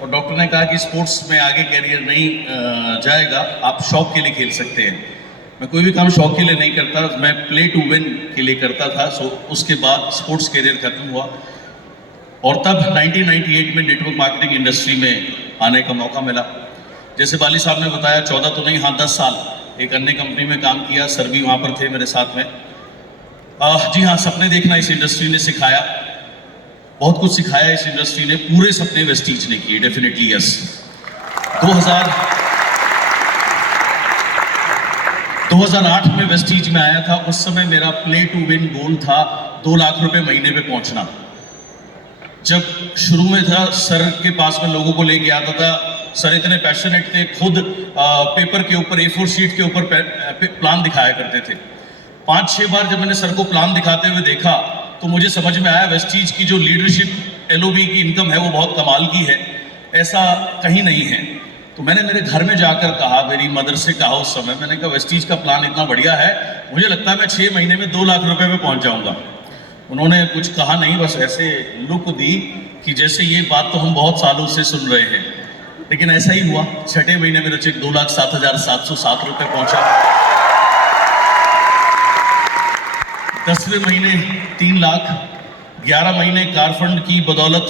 और डॉक्टर ने कहा कि स्पोर्ट्स में आगे कैरियर नहीं जाएगा, आप शौक के लिए खेल सकते हैं। मैं कोई भी काम शौक के लिए नहीं करता, मैं प्ले टू विन के लिए करता था। उसके बाद स्पोर्ट्स कैरियर खत्म हुआ और तब 1998 में नेटवर्क मार्केटिंग इंडस्ट्री में आने का मौका मिला। जैसे बाली साहब ने बताया 14 तो नहीं, हाँ 10 साल एक अन्य कंपनी में काम किया। सर भी वहाँ पर थे मेरे साथ में। जी हाँ, सपने देखना इस इंडस्ट्री ने सिखाया, बहुत कुछ सिखाया इस इंडस्ट्री ने। पूरे सपने वेस्टीज ने किए, डेफिनेटली यस। 2008 में वेस्टीज में आया था। उस समय मेरा प्ले टू विन गोल था 2 लाख रुपए महीने पे पहुंचना। जब शुरू में था, सर के पास में लोगों को लेके आता था। सर इतने पैशनेट थे, खुद पेपर के ऊपर A4 शीट के ऊपर प्लान दिखाया करते थे। 5-6 बार जब मैंने सर को प्लान दिखाते हुए देखा तो मुझे समझ में आया वेस्टीज की जो लीडरशिप LOB की इनकम है वो बहुत कमाल की है, ऐसा कहीं नहीं है। तो मैंने मेरे घर में जाकर कहा, मेरी मदर से कहा उस समय, मैंने कहा वेस्टीज का प्लान इतना बढ़िया है, मुझे लगता है मैं 6 महीने में 2 लाख रुपए में पहुंच जाऊंगा। उन्होंने कुछ कहा नहीं, बस ऐसे लुक दी कि जैसे ये बात तो हम बहुत सालों से सुन रहे हैं। लेकिन ऐसा ही हुआ। 6ठे महीने मेरा चेक 2,07,707 रुपए पहुंचा। 10वें महीने 3 लाख। 11 महीने कार फंड की बदौलत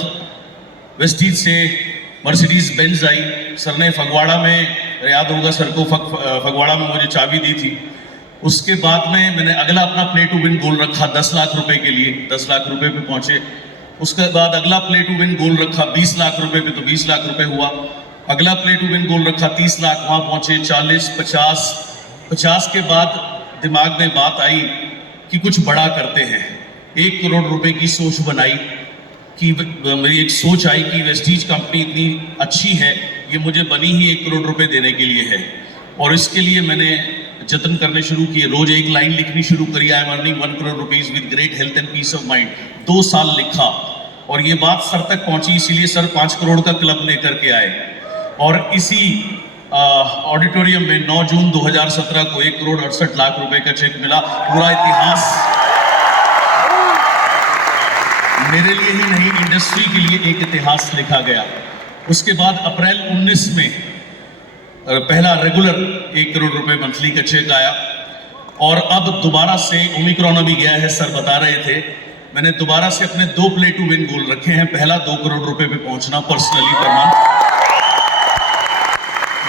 वेस्टीज से मर्सिडीज बेंज आई। सर ने फगवाड़ा में, याद होगा सर को, फगवाड़ा में मुझे चाबी दी थी। उसके बाद में मैंने अगला अपना प्ले टू विन गोल रखा 10 लाख रुपए के लिए, 10 लाख रुपए पे पहुंचे। उसके बाद अगला प्ले टू विन गोल रखा 20 लाख रुपए पे, तो 20 लाख रुपए हुआ। अगला प्ले टू विन गोल रखा 30 लाख, वहां पहुंचे। 40, 50 के बाद दिमाग में बात आई कि कुछ बड़ा करते हैं। 1 करोड़ रुपए की सोच बनाई कि मेरी एक सोच आई कि वेस्टीज कंपनी इतनी अच्छी है, ये मुझे बनी ही 1 करोड़ रुपए देने के लिए है। और इसके लिए मैंने जतन करने शुरू किए। रोज एक लाइन लिखनी शुरू करी, I am earning 1 crore rupees with great health and peace of mind. 2 साल लिखा और ये बात सर तक पहुंची, इसीलिए सर 5 करोड़ का क्लब लेकर के आए। और इसी ऑडिटोरियम में 9 जून 2017 को 1 करोड़ 68 लाख रुपए का चेक मिला। पूरा इतिहास मेरे लिए ही नहीं, इंडस्ट्री के लिए एक इतिहास लिखा गया। उसके बाद अप्रैल 19 में पहला रेगुलर 1 करोड़ रुपए मंथली का चेक आया। और अब दोबारा से ओमिक्रॉन अभी गया है, सर बता रहे थे, मैंने दोबारा से अपने 2 प्ले टू विन गोल रखे हैं। पहला 2 करोड़ रुपए पे पहुंचना पर्सनली पर मंथ।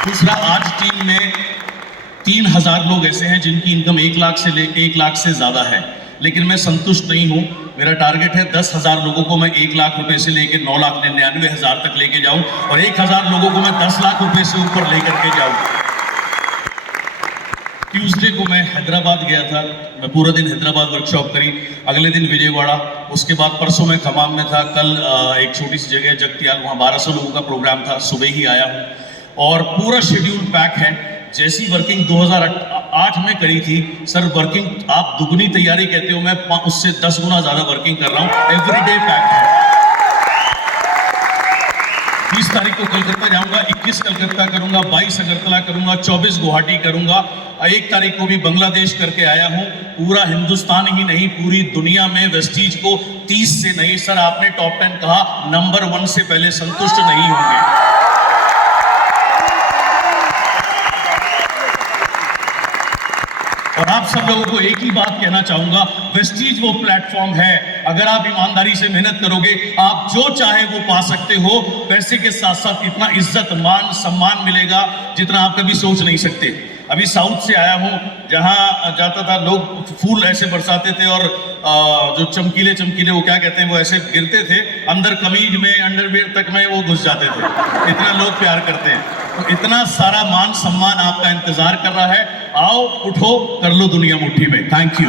दूसरा, आज टीम में 3000 लोग ऐसे हैं जिनकी इनकम 1 लाख से लेके 1 लाख से ज्यादा है, लेकिन मैं संतुष्ट नहीं हूं। मेरा टारगेट है 10,000 लोगों को मैं 1 लाख रुपए से लेके 9,99,000 तक लेके जाऊं और 1,000 लोगों को मैं 10 लाख रुपए से ऊपर लेकर के जाऊं। ट्यूसडे को मैं हैदराबाद गया था, मैं पूरा दिन हैदराबाद वर्कशॉप करी। अगले दिन विजयवाड़ा, उसके बाद परसों मैं खमाम में था। कल एक छोटी सी जगह जगतियाल, वहाँ 1200 लोगों का प्रोग्राम था, सुबह ही आया हूँ और पूरा शेड्यूल पैक है। जैसी वर्किंग 2008 में करी थी सर, वर्किंग आप दुगनी तैयारी कहते हो, मैं उससे 10 गुना ज्यादा वर्किंग कर रहा हूँ। एवरीडे पैक है। 20 तारीख को कलकत्ता जाऊंगा, 21 कलकत्ता करूंगा, 22 अगरतला करूंगा, 24 गुवाहाटी करूंगा, 1 तारीख को भी बांग्लादेश करके आया हूं। पूरा हिंदुस्तान ही नहीं, पूरी दुनिया में वेस्टीज को 30 से नहीं, सर आपने टॉप 10 कहा, नंबर 1 से पहले संतुष्ट नहीं होंगे। और आप सब लोगों को एक ही बात कहना चाहूंगा, वेस्टीज वो प्लेटफॉर्म है, अगर आप ईमानदारी से मेहनत करोगे, आप जो चाहे वो पा सकते हो। पैसे के साथ साथ इतना इज्जत, मान, सम्मान मिलेगा जितना आप कभी सोच नहीं सकते। अभी साउथ से आया हूँ, जहाँ जाता था लोग फूल ऐसे बरसाते थे और जो चमकीले चमकीले, वो क्या कहते हैं, वो ऐसे गिरते थे, अंदर कमीज में, अंडरवियर तक में वो घुस जाते थे। इतना लोग प्यार करते हैं। तो इतना सारा मान सम्मान आपका इंतजार कर रहा है। आओ, उठो, कर लो दुनिया मुट्ठी में। Thank you.